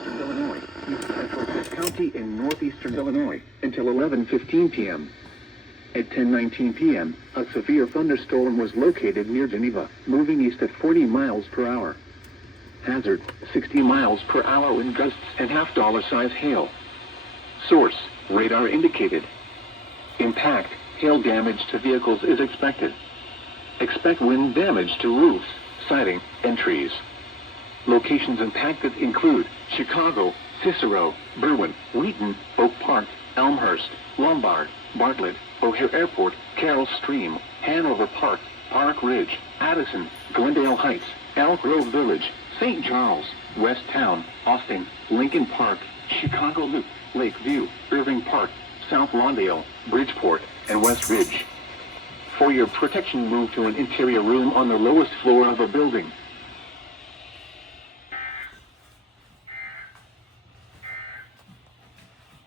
northeastern Illinois, east central Cook County, and northeastern Illinois until 11:15 p.m. At 10:19 p.m., a severe thunderstorm was located near Geneva, moving east at 40 miles per hour. Hazard, 60 miles per hour wind gusts and $half-size hail. Source, radar indicated. Impact, hail damage to vehicles is expected. Expect wind damage to roofs, siding, and trees. Locations impacted include Chicago, Cicero, Berwyn, Wheaton, Oak Park, Elmhurst, Lombard, Bartlett, O'Hare Airport, Carroll Stream, Hanover Park, Park Ridge, Addison, Glendale Heights, Elk Grove Village, St. Charles, West Town, Austin, Lincoln Park, Chicago Loop, Lakeview, Irving Park, South Lawndale, Bridgeport, and West Ridge. For your protection, move to an interior room on the lowest floor of a building.